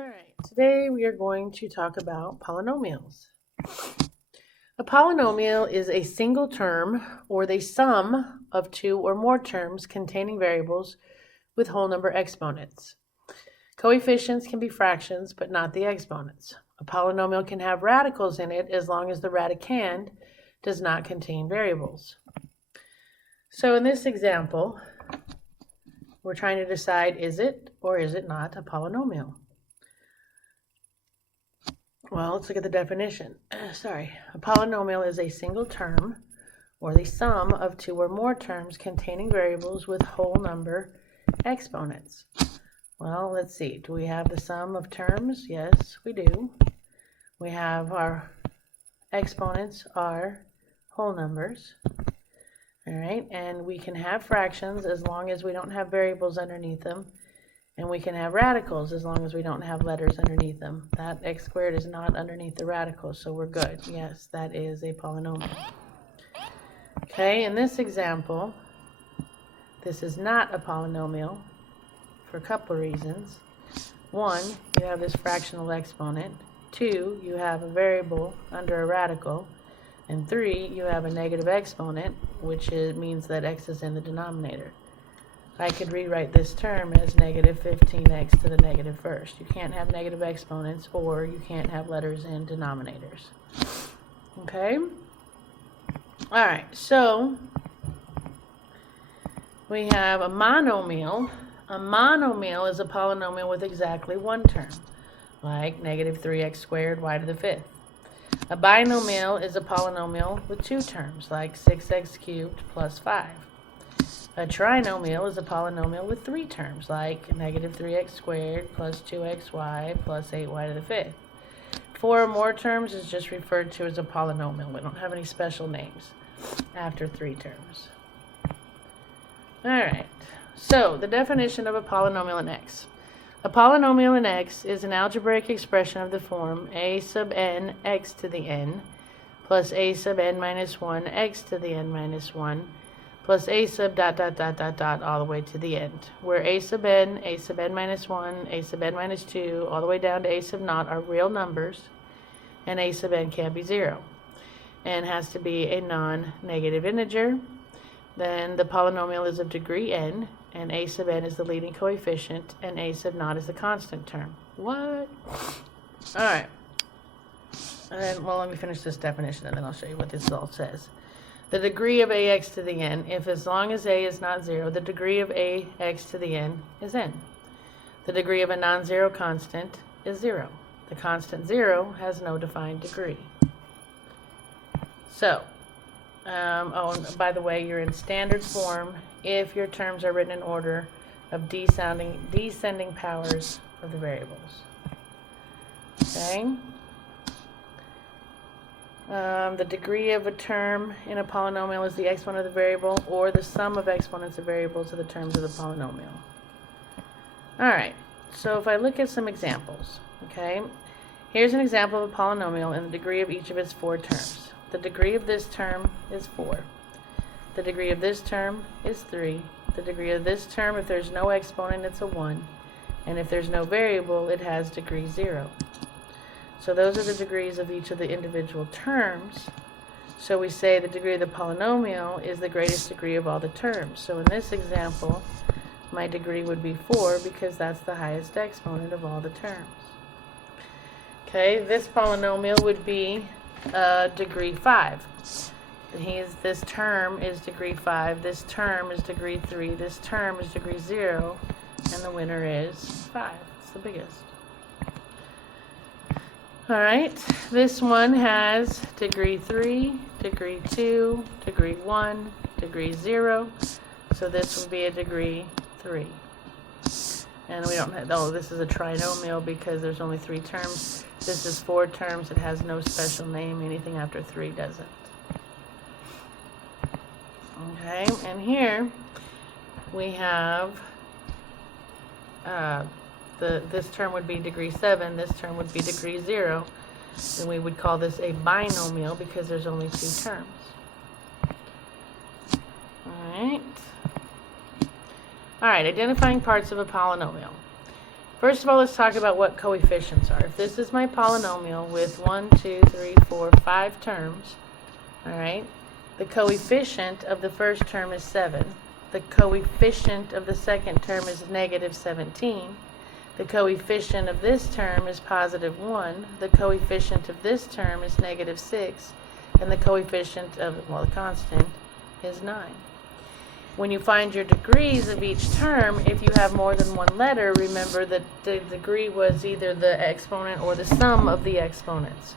Alright, today we are going to talk about polynomials. A polynomial is a single term or the sum of two or more terms containing variables with whole number exponents. Coefficients can be fractions, but not the exponents. A polynomial can have radicals in it as long as the radicand does not contain variables. So in this example, we're trying to decide, is it or is it not a polynomial? Well, let's look at the definition. A polynomial is a single term or the sum of two or more terms containing variables with whole number exponents. Well, let's see. Do we have the sum of terms? Yes, we do. We have our exponents are whole numbers. All right, and we can have fractions as long as we don't have variables underneath them. And we can have radicals as long as we don't have letters underneath them. That x squared is not underneath the radicals, so we're good. Yes, that is a polynomial. Okay, in this example, this is not a polynomial for a couple of reasons. One, you have this fractional exponent. Two, you have a variable under a radical. And three, you have a negative exponent, which means that x is in the denominator. I could rewrite this term as negative 15x to the negative first. You can't have negative exponents, or you can't have letters in denominators. Okay? All right, so we have a monomial. A monomial is a polynomial with exactly one term, like negative 3x squared y to the fifth. A binomial is a polynomial with two terms, like 6x cubed plus 5. A trinomial is a polynomial with three terms, like negative 3x squared plus 2xy plus 8y to the fifth. Four or more terms is just referred to as a polynomial. We don't have any special names after three terms. All right, so the definition of a polynomial in X. A polynomial in X is an algebraic expression of the form a sub n x to the n plus a sub n minus 1 x to the n minus 1 plus a sub ... all the way to the end, where a sub n minus 1, a sub n minus 2, all the way down to a sub naught are real numbers, and a sub n can't be 0, and has to be a non-negative integer. Then the polynomial is of degree n, and a sub n is the leading coefficient, and a sub naught is the constant term. What? All right. And well, let me finish this definition, and then I'll show you what this all says. The degree of ax to the n, if as long as a is not 0, the degree of ax to the n is n. The degree of a non-zero constant is 0. The constant 0 has no defined degree. So, oh, and by the way, you're in standard form if your terms are written in order of descending powers of the variables. Okay? The degree of a term in a polynomial is the exponent of the variable, or the sum of exponents of variables of the terms of the polynomial. All right, so if I look at some examples, okay, here's an example of a polynomial and the degree of each of its four terms. The degree of this term is 4. The degree of this term is 3. The degree of this term, if there's no exponent, it's a 1. And if there's no variable, it has degree 0. So those are the degrees of each of the individual terms. So we say the degree of the polynomial is the greatest degree of all the terms. So in this example, my degree would be 4 because that's the highest exponent of all the terms. Okay, this polynomial would be degree 5. This term is degree 5, this term is degree 3, this term is degree 0, and the winner is 5. It's the biggest. Alright, this one has degree 3, degree 2, degree 1, degree 0, so this would be a degree 3. And we don't have, oh, this is a trinomial because there's only 3 terms. This is 4 terms, it has no special name, anything after 3 doesn't. Okay, and here we have this term would be degree 7, this term would be degree 0, and we would call this a binomial because there's only 2 terms. Alright, identifying parts of a polynomial. First of all, let's talk about what coefficients are. If this is my polynomial with 1, 2, 3, 4, 5 terms, all right, the coefficient of the first term is 7. The coefficient of the second term is negative 17. The coefficient of this term is positive 1. The coefficient of this term is negative 6. And the coefficient of, well, the constant is 9. When you find your degrees of each term, if you have more than one letter, remember that the degree was either the exponent or the sum of the exponents.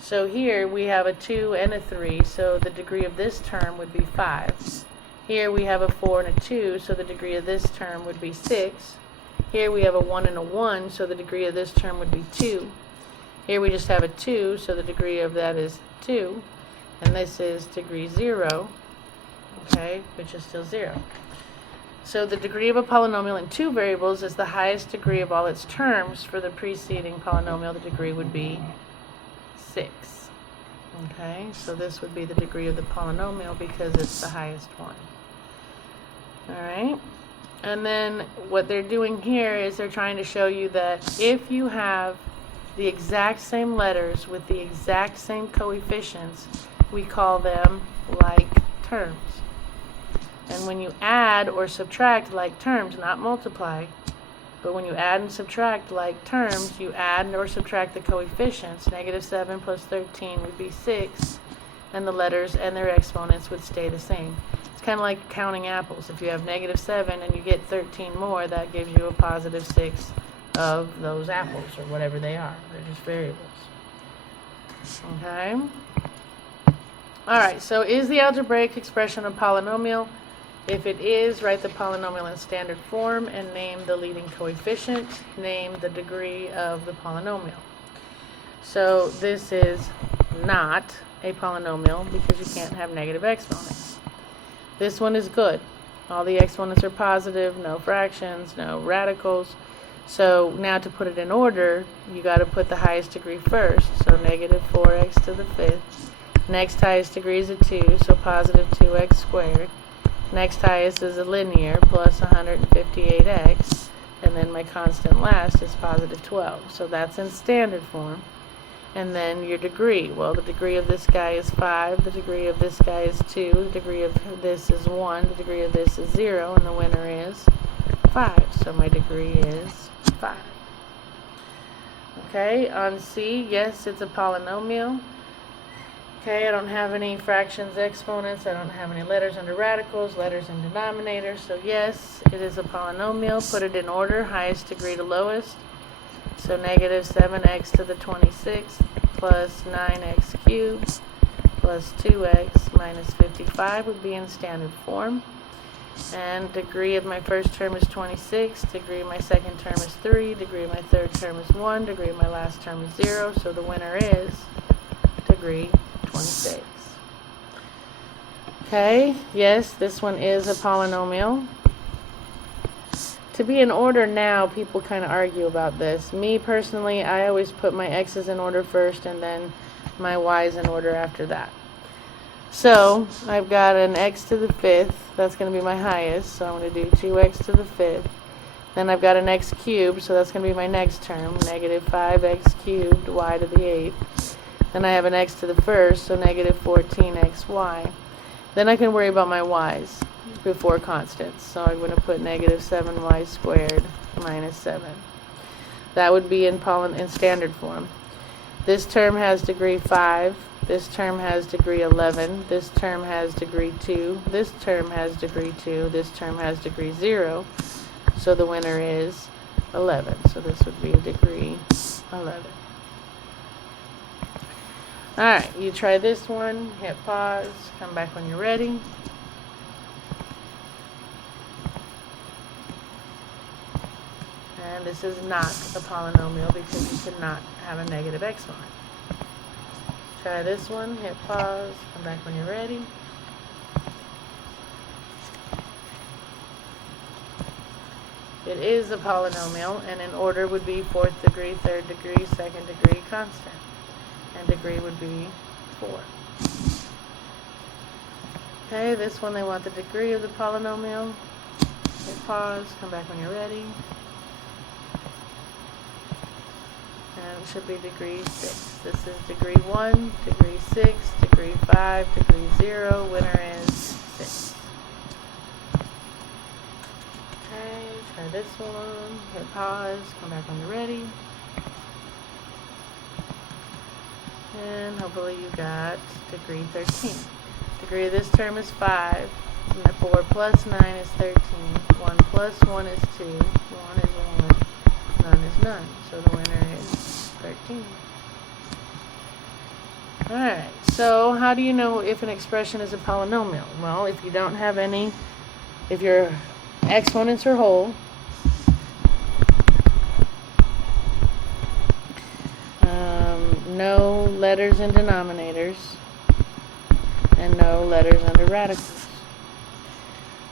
So here we have a 2 and a 3, so the degree of this term would be 5. Here we have a 4 and a 2, so the degree of this term would be 6. Here we have a 1 and a 1, so the degree of this term would be 2. Here we just have a 2, so the degree of that is 2. And this is degree 0, okay, which is still 0. So the degree of a polynomial in two variables is the highest degree of all its terms. For the preceding polynomial, the degree would be 6. Okay, so this would be the degree of the polynomial because it's the highest one. All right. And then what they're doing here is they're trying to show you that if you have the exact same letters with the exact same coefficients, we call them like terms. And when you add or subtract like terms, not multiply, but when you add and subtract like terms, you add or subtract the coefficients. Negative 7 plus 13 would be 6, and the letters and their exponents would stay the same. It's kind of like counting apples. If you have negative 7 and you get 13 more, that gives you a positive 6 of those apples, or whatever they are. They're just variables. Okay? Alright, so is the algebraic expression a polynomial? If it is, write the polynomial in standard form and name the leading coefficient. Name the degree of the polynomial. So this is not a polynomial because you can't have negative exponents. This one is good. All the exponents are positive, no fractions, no radicals. So now to put it in order, you got to put the highest degree first. So negative 4x to the 5th. Next highest degree is a 2, so positive 2x squared. Next highest is a linear, plus 158x. And then my constant last is positive 12. So that's in standard form. And then your degree. Well, the degree of this guy is 5. The degree of this guy is 2. The degree of this is 1. The degree of this is 0. And the winner is 5. So my degree is 5. Okay, on C, yes, it's a polynomial. Okay, I don't have any fractions, exponents. I don't have any letters under radicals, letters in denominators. So yes, it is a polynomial. Put it in order, highest degree to lowest. So negative 7x to the 26th plus 9x cubed plus 2x minus 55 would be in standard form. And degree of my first term is 26. Degree of my second term is 3. Degree of my third term is 1. Degree of my last term is 0. So the winner is degree 26. Okay, yes, this one is a polynomial. To be in order now, people kind of argue about this. Me personally, I always put my x's in order first and then my y's in order after that. So I've got an x to the 5th. That's going to be my highest. So I'm going to do 2x to the 5th. Then I've got an x cubed, so that's going to be my next term. Negative 5x cubed y to the 8th. Then I have an x to the 1st, so negative 14xy. Then I can worry about my y's before constants. So I'm going to put negative 7y squared minus 7. That would be in standard form. This term has degree 5. This term has degree 11. This term has degree 2. This term has degree 2. This term has degree 0. So the winner is 11. So this would be a degree 11. Alright, you try this one, hit pause, come back when you're ready. And this is not a polynomial because you cannot have a negative exponent. Try this one, hit pause, come back when you're ready. It is a polynomial, and in order would be 4th degree, 3rd degree, 2nd degree, constant. And degree would be 4. Okay, this one they want the degree of the polynomial. Hit pause, come back when you're ready. one should be degree 6. This is degree 1, degree 6, degree 5, degree 0. Winner is 6. Okay, try this one. Hit pause. Come back when you're ready. And hopefully you got degree 13. Degree of this term is 5. 4 plus 9 is 13. 1 plus 1 is 2. 1 is 1. None is none. So the winner is 13. Alright, so how do you know if an expression is a polynomial? Well, if you don't have any, if your exponents are whole, no letters in denominators, and no letters under radicals.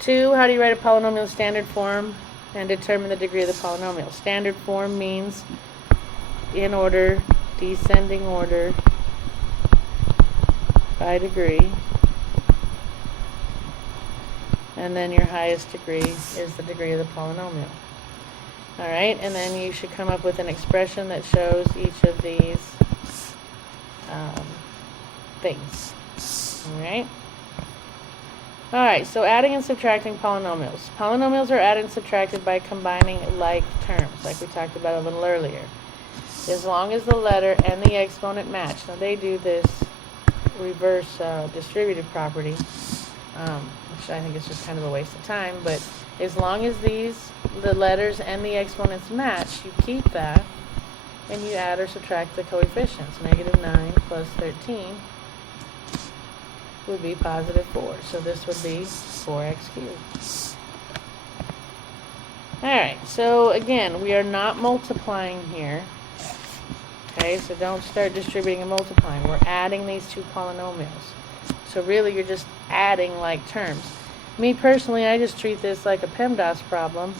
2, how do you write a polynomial standard form and determine the degree of the polynomial? Standard form means in order, descending order by degree, and then your highest degree is the degree of the polynomial. Alright, and then you should come up with an expression that shows each of these things. Alright? Alright, so adding and subtracting polynomials. Polynomials are added and subtracted by combining like terms, like we talked about a little earlier. As long as the letter and the exponent match. Now they do this reverse distributive property, which I think is just kind of a waste of time, but as long as the letters and the exponents match, you keep that, and you add or subtract the coefficients. Negative 9 plus 13 would be positive 4. So this would be 4x cubed. Alright, so again, we are not multiplying here. Okay, so don't start distributing and multiplying. We're adding these two polynomials. So really, you're just adding like terms. Me personally, I just treat this like a PEMDAS problem.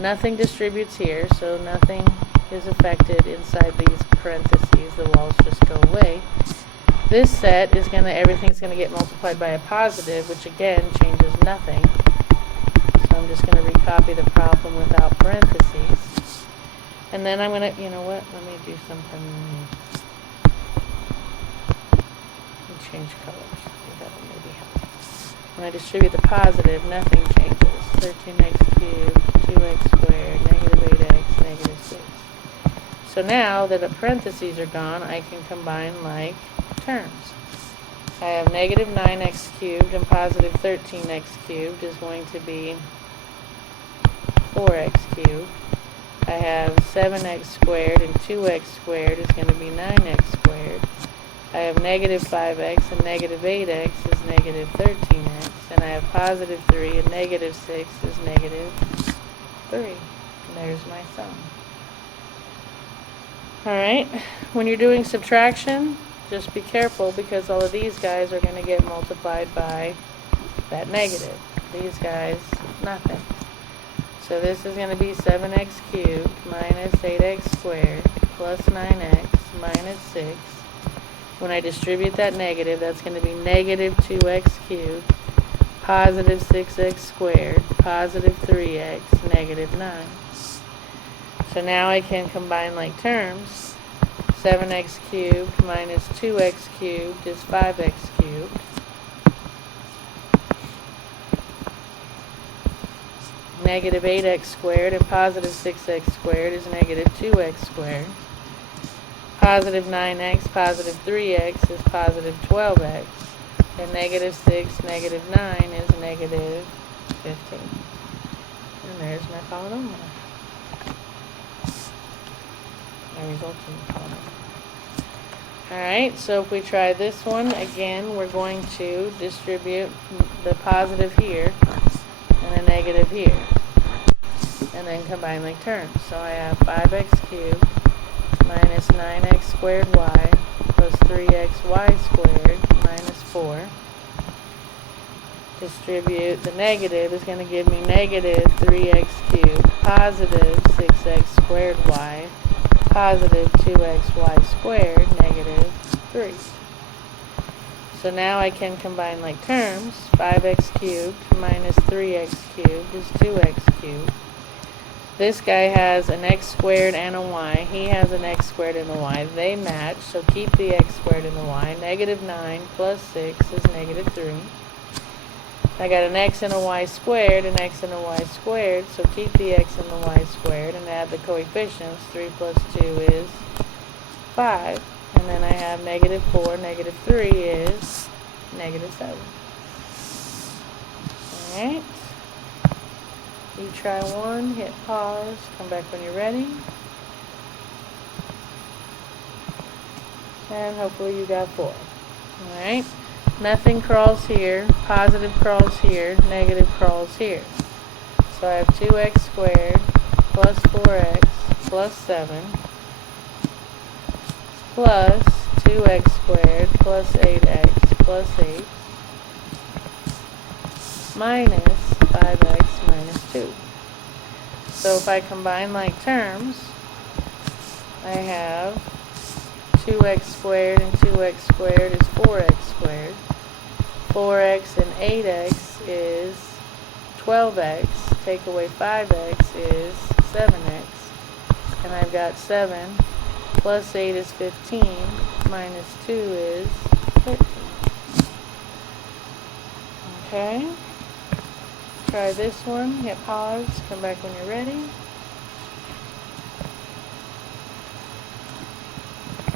Nothing distributes here, so nothing is affected inside these parentheses. The walls just go away. This set is everything's gonna get multiplied by a positive, which again changes nothing. So I'm just gonna recopy the problem without parentheses. And then I'm gonna, you know what? Let me do something. Let me change colors. That will maybe help. When I distribute the positive, nothing changes. 13x cubed, 2x squared, negative 8x, negative 6. So now that the parentheses are gone, I can combine like terms. I have negative 9x cubed and positive 13x cubed is going to be 4x cubed. I have 7x squared and 2x squared is going to be 9x squared. I have negative 5x and negative 8x is negative 13x. And I have positive 3 and negative 6 is negative 3. And there's my sum. Alright, when you're doing subtraction, just be careful because all of these guys are going to get multiplied by that negative. These guys, nothing. So this is going to be 7x cubed minus 8x squared plus 9x minus 6. When I distribute that negative, that's going to be negative 2x cubed, positive 6x squared, positive 3x, negative 9. So now I can combine like terms. 7x cubed minus 2x cubed is 5x cubed. Negative 8x squared and positive 6x squared is negative 2x squared. Positive 9x, positive 3x is positive 12x. And negative 6, negative 9 is negative 15. And there's my polynomial. My resulting polynomial. Alright, so if we try this one, again, we're going to distribute the positive here and a negative here. And then combine like terms. So I have 5x cubed minus 9x squared y plus 3xy squared minus 4. Distribute the negative is going to give me negative 3x cubed, positive 6x squared y, positive 2xy squared, negative 3. So now I can combine like terms. 5x cubed minus 3x cubed is 2x cubed. This guy has an x squared and a y. He has an x squared and a y. They match, so keep the x squared and the y. Negative 9 plus 6 is negative 3. I got an x and a y squared, an x and a y squared, so keep the x and the y squared and add the coefficients. 3 plus 2 is 5. And then I have negative 4, negative 3 is negative 7. Alright. You try one, hit pause, come back when you're ready. And hopefully you got 4. Alright. Nothing crawls here, positive crawls here, negative crawls here. So I have 2x squared plus 4x plus 7 plus 2x squared plus 8x plus 8 minus 5x minus 2. So if I combine like terms, I have 2x squared and 2x squared is 4x squared. 4x and 8x is 12x. Take away 5x is 7x. And I've got 7 plus 8 is 15 minus 2 is 13. Okay. Try this one. Hit pause. Come back when you're ready.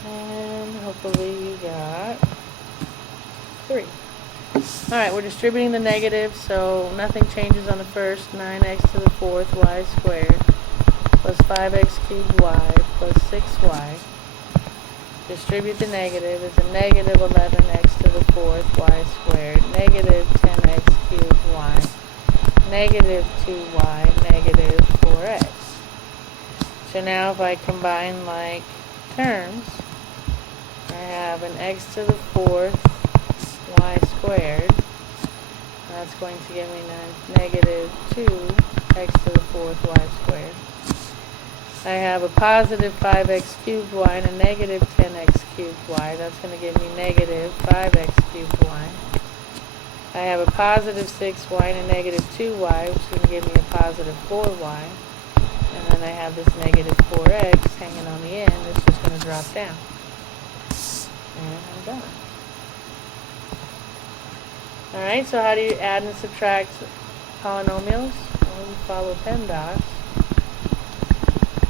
And hopefully you got 3. Alright, we're distributing the negative, so nothing changes on the first. 9x to the 4th y squared plus 5x cubed y plus 6y. Distribute the negative. It's a negative 11x to the 4th y squared, negative 10x cubed y, negative 2y, negative 4x. So now if I combine like terms, I have an x to the 4th y squared. That's going to give me negative 2x to the 4th y squared. I have a positive 5x cubed y and a negative 10x cubed y. That's going to give me negative 5x cubed y. I have a positive 6y and a negative 2y, which is going to give me a positive 4y. And then I have this negative 4x hanging on the end. It's just going to drop down. And I'm done. Alright, so how do you add and subtract polynomials? Well, you follow PEMDAS.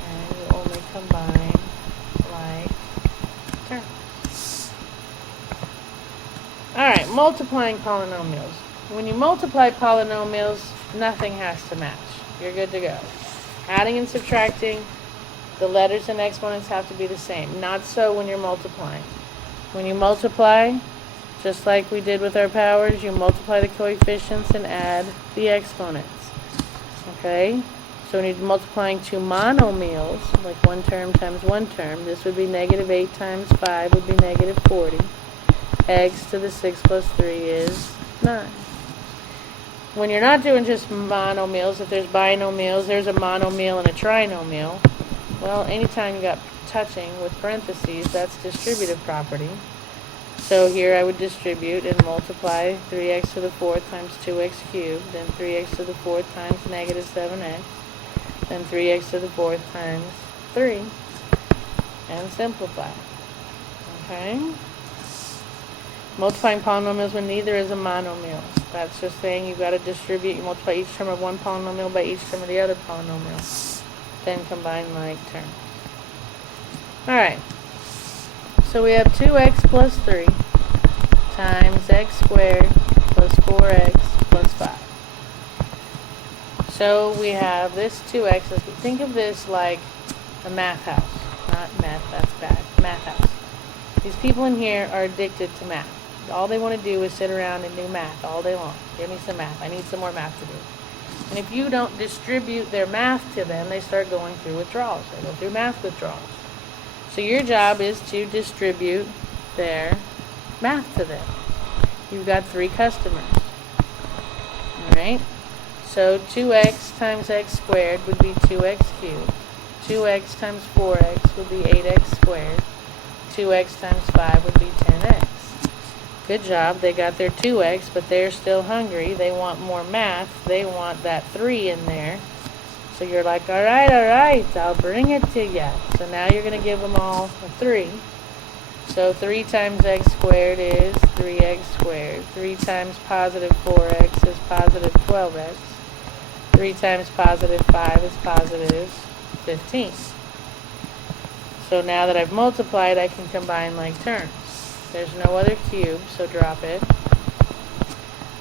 And you only combine like terms. Alright, multiplying polynomials. When you multiply polynomials, nothing has to match. You're good to go. Adding and subtracting, the letters and exponents have to be the same. Not so when you're multiplying. When you multiply, just like we did with our powers, you multiply the coefficients and add the exponents. Okay? So when you're multiplying two monomials, like one term times one term, this would be negative 8 times 5 would be negative 40. X to the 6 plus 3 is 9. When you're not doing just monomials, if there's binomials, there's a monomial and a trinomial. Well, anytime you got touching with parentheses, that's distributive property. So here I would distribute and multiply 3x to the 4th times 2x cubed, then 3x to the 4th times negative 7x, then 3x to the 4th times 3, and simplify. Okay? Multiplying polynomials when neither is a monomial. That's just saying you've got to distribute. You multiply each term of one polynomial by each term of the other polynomial. Then combine like terms. Alright. So we have 2x plus 3 times x squared plus 4x plus 5. So we have this 2x. Think of this like a math house. Not meth, that's bad. Math house. These people in here are addicted to math. All they want to do is sit around and do math all day long. Give me some math. I need some more math to do. And if you don't distribute their math to them, they start going through withdrawals. They go through math withdrawals. So your job is to distribute their math to them. You've got 3 customers. Alright? So 2x times x squared would be 2x cubed. 2x times 4x would be 8x squared. 2x times 5 would be 10x. Good job. They got their 2x, but they're still hungry. They want more math. They want that 3 in there. So you're like, all right, I'll bring it to you. So now you're going to give them all a 3. So 3 times x squared is 3x squared. 3 times positive 4x is positive 12x. 3 times positive 5 is positive 15. So now that I've multiplied, I can combine like terms. There's no other cube, so drop it.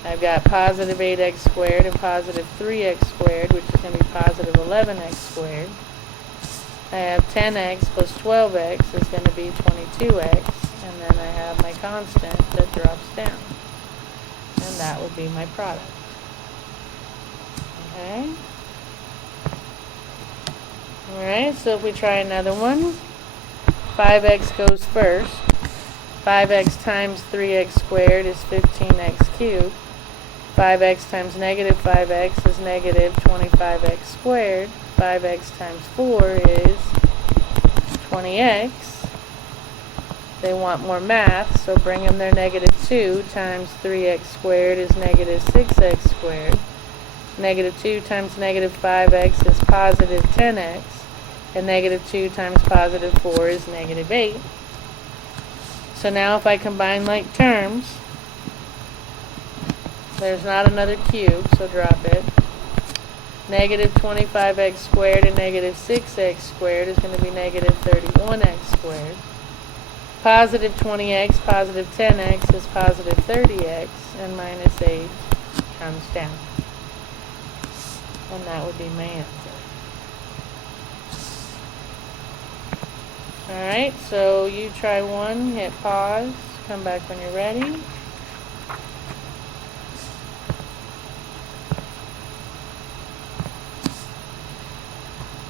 I've got positive 8x squared and positive 3x squared, which is going to be positive 11x squared. I have 10x plus 12x is going to be 22x, and then I have my constant that drops down. And that would be my product. Okay? Alright, so if we try another one, 5x goes first. 5x times 3x squared is 15x cubed. 5x times negative 5x is negative 25x squared. 5x times 4 is 20x. They want more math, so bring them their negative 2 times 3x squared is negative 6x squared. Negative 2 times negative 5x is positive 10x. And negative 2 times positive 4 is negative 8. So now if I combine like terms, there's not another cube, so drop it. Negative 25x squared and negative 6x squared is going to be negative 31x squared. Positive 20x, positive 10x is positive 30x, and minus 8 comes down. And that would be my answer. Alright, so you try one, hit pause, come back when you're ready.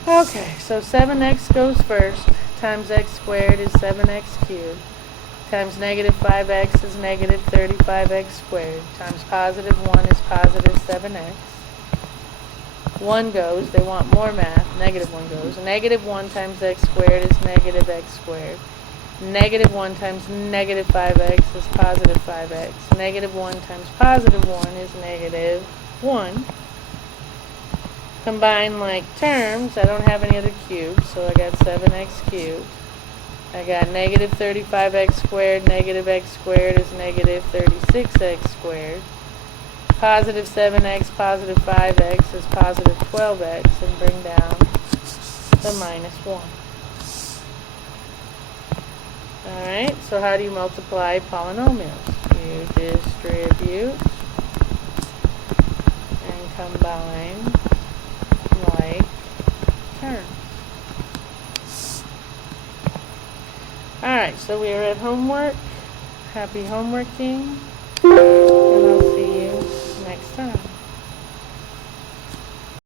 Okay, so 7x goes first, times x squared is 7x cubed, times negative 5x is negative 35x squared, times positive 1 is positive 7x. 1 goes, they want more math, negative 1 goes. Negative 1 times x squared is negative x squared. Negative 1 times negative 5x is positive 5x. Negative 1 times positive 1 is negative 1. Combine like terms, I don't have any other cubes, so I got 7x cubed. I got negative 35x squared, negative x squared is negative 36x squared. Positive 7x, positive 5x is positive 12x, and bring down the minus 1. Alright, so how do you multiply polynomials? You distribute and combine like terms. Alright, so we are at homework. Happy homeworking, and I'll see you